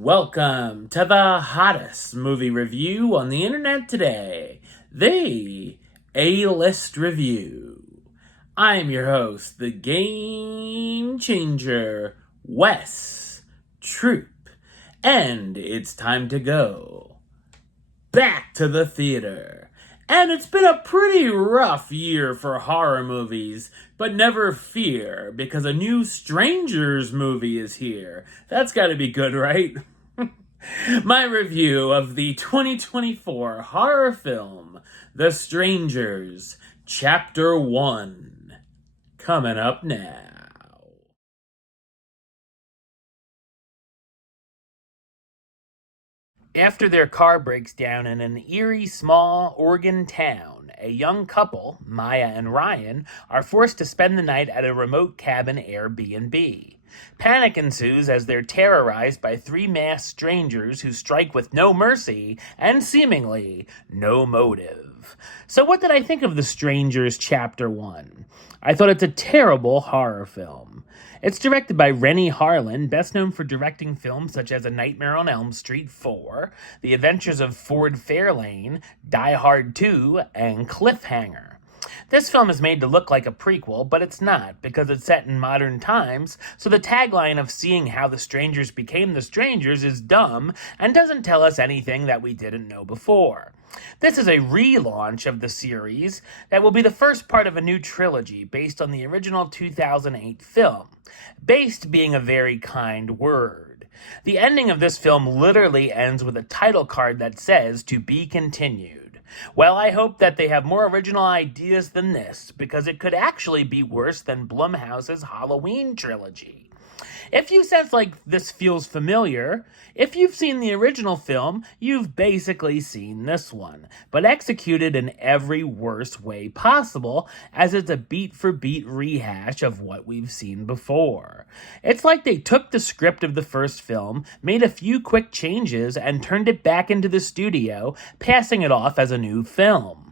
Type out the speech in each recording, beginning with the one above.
Welcome to the hottest movie review on the internet today, the A-List Review. I'm your host, the Game Changer, Wes Troop, and it's time to go back to the theater. And it's been a pretty rough year for horror movies, but never fear, because a new Strangers movie is here. That's gotta be good, right? My review of the 2024 horror film, The Strangers, Chapter 1, coming up now. After their car breaks down in an eerie small Oregon town, a young couple, Maya and Ryan, are forced to spend the night at a remote cabin Airbnb. Panic ensues as they're terrorized by three masked strangers who strike with no mercy and seemingly no motive. So what did I think of The Strangers Chapter 1? I thought it's a terrible horror film. It's directed by Rennie Harlin, best known for directing films such as A Nightmare on Elm Street 4, The Adventures of Ford Fairlane, Die Hard 2, and Cliffhanger. This film is made to look like a prequel, but it's not, because it's set in modern times, so the tagline of seeing how the strangers became the strangers is dumb and doesn't tell us anything that we didn't know before. This is a relaunch of the series that will be the first part of a new trilogy based on the original 2008 film. Based being a very kind word. The ending of this film literally ends with a title card that says, "To be continued." Well, I hope that they have more original ideas than this, because it could actually be worse than Blumhouse's Halloween trilogy. If you sense like this feels familiar, if you've seen the original film, you've basically seen this one, but executed in every worst way possible, as it's a beat-for-beat rehash of what we've seen before. It's like they took the script of the first film, made a few quick changes, and turned it back into the studio, passing it off as a new film.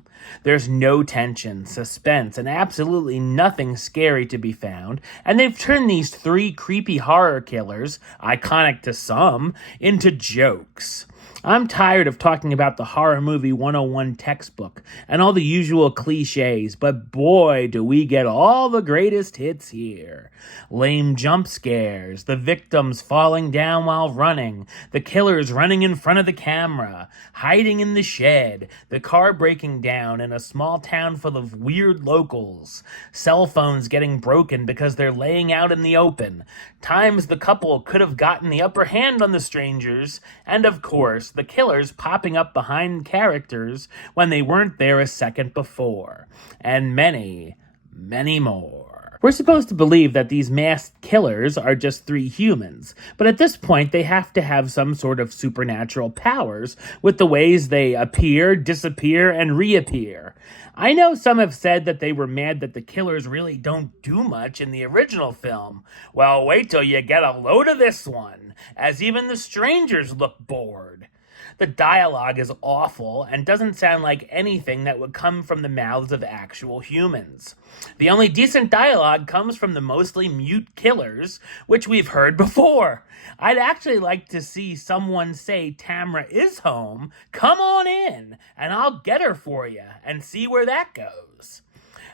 There's no tension, suspense, and absolutely nothing scary to be found, and they've turned these three creepy horror killers, iconic to some, into jokes. I'm tired of talking about the horror movie 101 textbook and all the usual cliches, but boy, do we get all the greatest hits here. Lame jump scares, the victims falling down while running, the killers running in front of the camera, hiding in the shed, the car breaking down in a small town full of weird locals, cell phones getting broken because they're laying out in the open, times the couple could have gotten the upper hand on the strangers, and of course, the killers popping up behind characters when they weren't there a second before. And many, many more. We're supposed to believe that these masked killers are just three humans, but at this point they have to have some sort of supernatural powers with the ways they appear, disappear, and reappear. I know some have said that they were mad that the killers really don't do much in the original film. Well, wait till you get a load of this one, as even the strangers look bored. The dialogue is awful and doesn't sound like anything that would come from the mouths of actual humans. The only decent dialogue comes from the mostly mute killers, which we've heard before. I'd actually like to see someone say Tamra is home, come on in, and I'll get her for you, and see where that goes.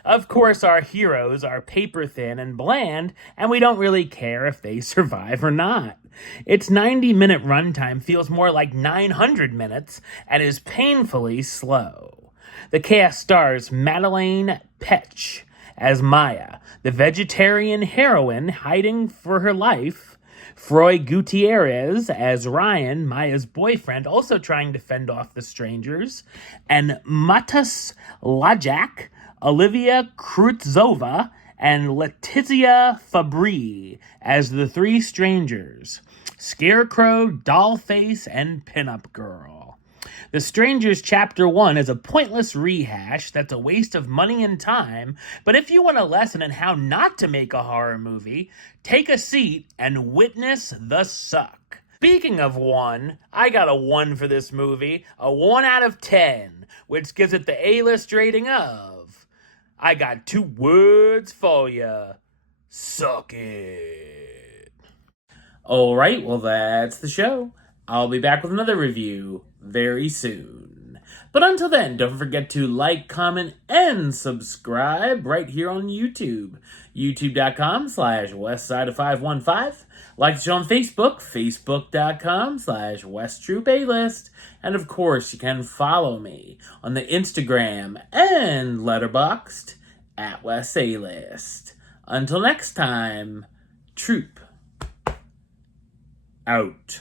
Of course, our heroes are paper-thin and bland, and we don't really care if they survive or not. Its 90-minute runtime feels more like 900 minutes and is painfully slow. The cast stars Madeleine Petsch as Maya, the vegetarian heroine hiding for her life, Froy Gutierrez as Ryan, Maya's boyfriend, also trying to fend off the strangers, and Matas Lajak, Olivia Krutzova, and Letizia Fabry as the three strangers, Scarecrow, Dollface, and Pinup Girl. The Strangers Chapter 1 is a pointless rehash that's a waste of money and time, but if you want a lesson in how not to make a horror movie, take a seat and witness the suck. Speaking of one, I got a 1 for this movie, a 1 out of 10, which gives it the A-list rating of, I got 2 words for ya. Suck it. Alright, well that's the show. I'll be back with another review very soon. But until then, don't forget to like, comment, and subscribe right here on YouTube. YouTube.com/Westside515. Like the show on Facebook, Facebook.com/WestTroupeAlist. And of course, you can follow me on the Instagram and Letterboxd at WestAlist. Until next time, Troop out.